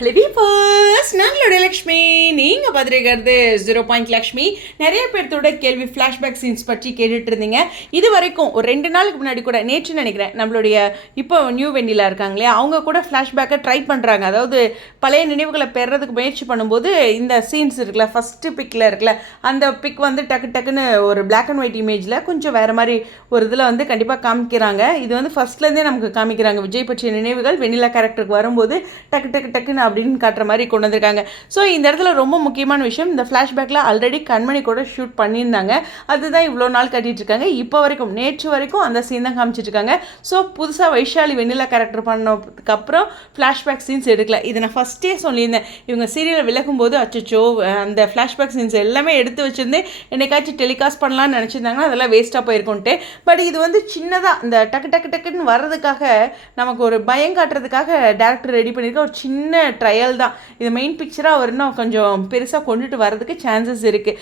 Hello viewers, நாங்களோட Lakshmi. நீங்கள் பார்த்துருக்கிறது 0 லக்ஷ்மி. நிறைய பேர்த்தோட கேள்வி ஃப்ளாஷ்பேக் சீன்ஸ் பற்றி கேட்டுட்டு இருந்தீங்க. இது வரைக்கும் ஒரு 2 நாளுக்கு முன்னாடி கூட, நேற்று நினைக்கிறேன், நம்மளுடைய இப்போ நியூ வெண்ணிலா இருக்காங்களே, அவங்க கூட ஃப்ளாஷ்பேக்கை ட்ரை பண்ணுறாங்க. அதாவது பழைய நினைவுகளை பெறதுக்கு முயற்சி பண்ணும்போது இந்த சீன்ஸ் இருக்குல்ல, ஃபஸ்ட்டு பிக்கில் இருக்குல்ல, அந்த பிக் வந்து டக்குன்னு ஒரு பிளாக் அண்ட் ஒயிட் இமேஜில் கொஞ்சம் வேறு மாதிரி ஒரு இதில் வந்து கண்டிப்பாக காமிக்கிறாங்க. இது வந்து ஃபஸ்ட்லேருந்தே நமக்கு காமிக்கிறாங்க. விஜய் பற்றிய நினைவுகள் வெண்ணிலா கேரக்டருக்கு வரும்போது டக்குன்னு அப்படின்னு காட்டுற மாதிரி கொண்டு வந்திருக்காங்க. ஸோ இந்த இடத்துல ரொம்ப முக்கியமான விஷயம், இந்த ஃப்ளாஷ்பேக்கில் ஆல்ரெடி கண்மணி கூட ஷூட் பண்ணியிருந்தாங்க. அதுதான் இவ்வளோ நாள் கட்டிட்டு இருக்காங்க. இப்போ வரைக்கும், நேற்று வரைக்கும் அந்த சீன் தான் காமிச்சிட்டு இருக்காங்க. ஸோ புதுசாக வைஷாலி வெண்ணிலா கேரக்டர் பண்ணதுக்கப்புறம் ஃப்ளாஷ்பேக் சீன்ஸ் எடுக்கல. இதை நான் ஃபஸ்ட்டே சொல்லியிருந்தேன். இவங்க சீரியலை விளக்கும் போது அச்சோ அந்த ஃப்ளாஷ்பேக் சீன்ஸ் எல்லாமே எடுத்து வச்சுருந்து என்னைக்காச்சும் டெலிகாஸ்ட் பண்ணலான்னு நினச்சிருந்தாங்கன்னா அதெல்லாம் வேஸ்ட்டாக போயிருக்கும்ட்டு. பட் இது வந்து சின்னதாக இந்த டக்குன்னு வர்றதுக்காக, நமக்கு ஒரு பயம் காட்டுறதுக்காக டேரக்டர் ரெடி பண்ணியிருக்க ஒரு சின்ன ட்ரையல் தான். இது மெயின் பிக்சராக அவர் இன்னும் கொஞ்சம் பெருசாக கொண்டுட்டு வரதுக்கு சான்சஸ் இருக்குது.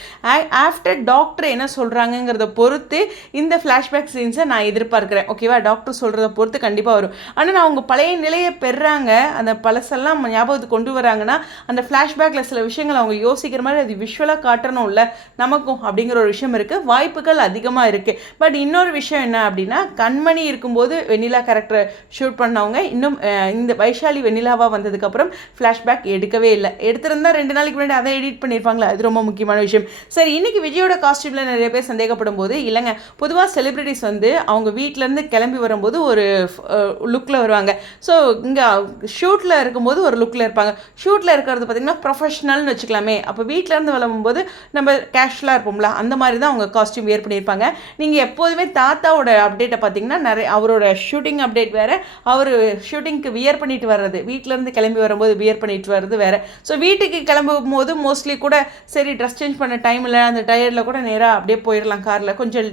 ஆஃப்டர் டாக்டர் என்ன சொல்கிறாங்கங்கிறத பொறுத்து இந்த ஃப்ளாஷ்பேக் சீன்ஸை நான் எதிர்பார்க்குறேன். ஓகேவா? டாக்டர் சொல்கிறத பொறுத்து கண்டிப்பாக வரும். ஆனால் நான் அவங்க பழைய நிலையை பெறாங்க, அந்த பழசெல்லாம் ஞாபகத்துக்கு கொண்டு வராங்கன்னா அந்த ஃப்ளாஷ்பேக்கில் சில விஷயங்கள் அவங்க யோசிக்கிற மாதிரி அது விஷுவலாக காட்டணும்ல நமக்கும், அப்படிங்கிற ஒரு விஷயம் இருக்குது. வாய்ப்புகள் அதிகமாக இருக்குது. பட் இன்னொரு விஷயம் என்ன அப்படின்னா, கண்மணி இருக்கும்போது வெண்ணிலா கேரக்டரை ஷூட் பண்ணவங்க இன்னும் இந்த வைஷாலி வெண்ணிலாவாக வந்ததுக்கப்புறம் ஃப்ளாஷ்பேக் எடுக்கவே இல்லை. எடுத்திருந்தால் 2 நாளைக்கு முன்னாடி அதை எடிட் பண்ணியிருப்பாங்களே, அது ரொம்ப முக்கியமான விஷயம். சரி, இன்றைக்கி விஜயோட காஸ்டியூமில் நிறைய பேர் சந்தேகப்படும் போது, இல்லைங்க, பொதுவாக செலிப்ரிட்டிஸ் வந்து அவங்க வீட்டிலேருந்து கிளம்பி வரும்போது ஒரு லுக்கில் வருவாங்க. ஸோ இங்கே ஷூட்டில் இருக்கும்போது ஒரு லுக்கில் இருப்பாங்க. ஷூட்டில் இருக்கிறது பார்த்திங்கன்னா ப்ரொஃபஷ்னல்னு வச்சுக்கலாமே. அப்போ வீட்டிலேருந்து வரும்போது நம்ம கேஷுவலாக இருப்போம்ல, அந்த மாதிரி தான் அவங்க காஸ்டியூம் வியர் பண்ணியிருப்பாங்க. நீங்கள் எப்போதுமே தாத்தாவோட அப்டேட்டை பார்த்தீங்கன்னா நிறைய, அவரோட ஷூட்டிங் அப்டேட் வேறு, அவர் ஷூட்டிங்க்கு வியர் பண்ணிட்டு வர்றது, வீட்டிலேருந்து கிளம்பி வரும்போது வியர் பண்ணிட்டு வர்றது வேறு. ஸோ வீட்டுக்கு கிளம்பும் போது மோஸ்ட்லி கூட சரி ட்ரெஸ் சேஞ்ச் பண்ண டைம் இல்லை, அந்த டயர்டில் கூட நேராக அப்படியே போயிடலாம் காரில், கொஞ்சம்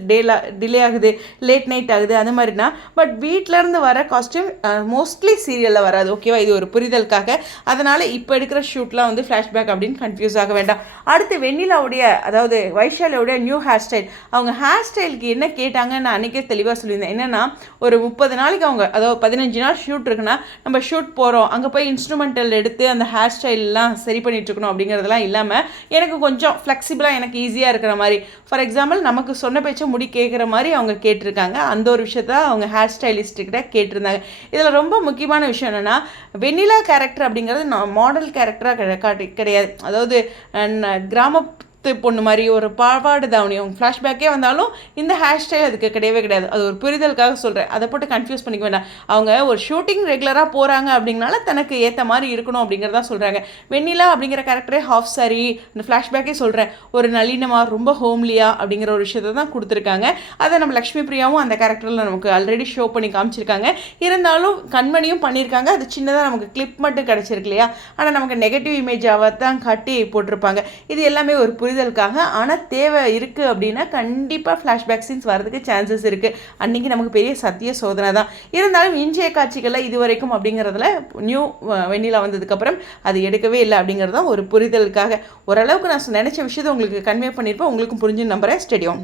டிலே ஆகுது, லேட் நைட் ஆகுது, அந்த மாதிரினா. பட் வீட்டிலேருந்து வர காஸ்டியூம் மோஸ்ட்லி சீரியலில் வராது. ஓகேவா? இது ஒரு புரிதலுக்காக. அதனால் இப்போ எடுக்கிற ஷூட்லாம் வந்து ஃப்ளாஷ்பேக் அப்படின்னு கன்ஃபியூஸ் ஆக வேண்டாம். அடுத்து வெண்ணிலாவுடைய, அதாவது வைஷாலியோடைய நியூ ஹேர் ஸ்டைல். அவங்க ஹேர் ஸ்டைலுக்கு என்ன கேட்டாங்கன்னு நான் அன்றைக்கே தெளிவாக சொல்லியிருந்தேன். என்னென்னா, ஒரு 30 நாளைக்கு அவங்க, அதாவது 15 நாள் ஷூட் இருக்குன்னா, நம்ம ஷூட் போகிறோம், அங்கே போய் இன்ஸ்ட்ருமெண்டல் எடுத்து அந்த ஹேர் ஸ்டைல்லாம் சரி பண்ணிகிட்ருக்கணும் அப்படிங்கிறதெல்லாம் இல்லாமல், எனக்கு கொஞ்சம் ஃப்ளெக்சிபிளாக, எனக்கு ஈஸியாக இருக்கிற மாதிரி, ஃபார் எக்ஸாம்பிள் நமக்கு சொன்ன பேச்சை முடி கேட்குற மாதிரி அவங்க கேட்டிருக்காங்க. அந்த ஒரு விஷயத்த அவங்க ஹேர் ஸ்டைலிஸ்ட்டுக்கிட்ட கேட்டிருந்தாங்க. இதில் ரொம்ப முக்கியமான விஷயம் என்னென்னா, வெண்ணிலா கேரக்டர் அப்படிங்கிறது நான் மாடல் கேரக்டராக கிடையாது. அதாவது கிராம பொண்ணு மாதிரி ஒரு பாவாடை தாவணி அவங்க ஃப்ளாஷ்பேக்கே வந்தாலும் இந்த ஹேர் ஸ்டைல் அதுக்கு கிடையாது. அது ஒரு புரிதலுக்காக சொல்கிறேன். அதை போட்டு கன்ஃபியூஸ் பண்ணிக்க வேண்டாம். அவங்க ஒரு ஷூட்டிங் ரெகுலராக போகிறாங்க அப்படிங்கனால தனக்கு ஏற்ற மாதிரி இருக்கணும் அப்படிங்கிறதா சொல்கிறாங்க. வெண்ணிலா அப்படிங்கிற கேரக்டரே ஹாஃப் சாரி, இந்த ஃப்ளாஷ்பேக்கே சொல்கிறேன், ஒரு நளினமாக ரொம்ப ஹோம்லியா அப்படிங்கிற ஒரு விஷயத்தை தான் கொடுத்துருக்காங்க. அதை நம்ம லக்ஷ்மி பிரியாவும் அந்த கேரக்டரில் நமக்கு ஆல்ரெடி ஷோ பண்ணி காமிச்சிருக்காங்க. இருந்தாலும் கண்மணியும் பண்ணியிருக்காங்க. அது சின்னதாக நமக்கு கிளிப் மட்டும் கிடச்சிருக்கு இல்லையா? ஆனால் நமக்கு நெகட்டிவ் இமேஜாக தான் காட்டி போட்டிருப்பாங்க. இது எல்லாமே ஒரு புரிதலுக்காக. ஆனால் தேவை இருக்குது அப்படின்னா கண்டிப்பாக ஃப்ளாஷ்பேக் சீன்ஸ் வரதுக்கு சான்சஸ் இருக்குது. அன்றைக்கி நமக்கு பெரிய சத்திய சோதனை தான். இருந்தாலும் இன்றைய காட்சிகளில் இது வரைக்கும் அப்படிங்கிறதுல நியூ வெண்ணிலா வந்ததுக்கப்புறம் அது எடுக்கவே இல்லை அப்படிங்கிறது தான் ஒரு புரிதலுக்காக. ஓரளவுக்கு நான் நினச்ச விஷயத்தை உங்களுக்கு கன்வே பண்ணியிருப்பேன். உங்களுக்கும் புரிஞ்சு நம்புகிறேன். ஸ்டேடியம்.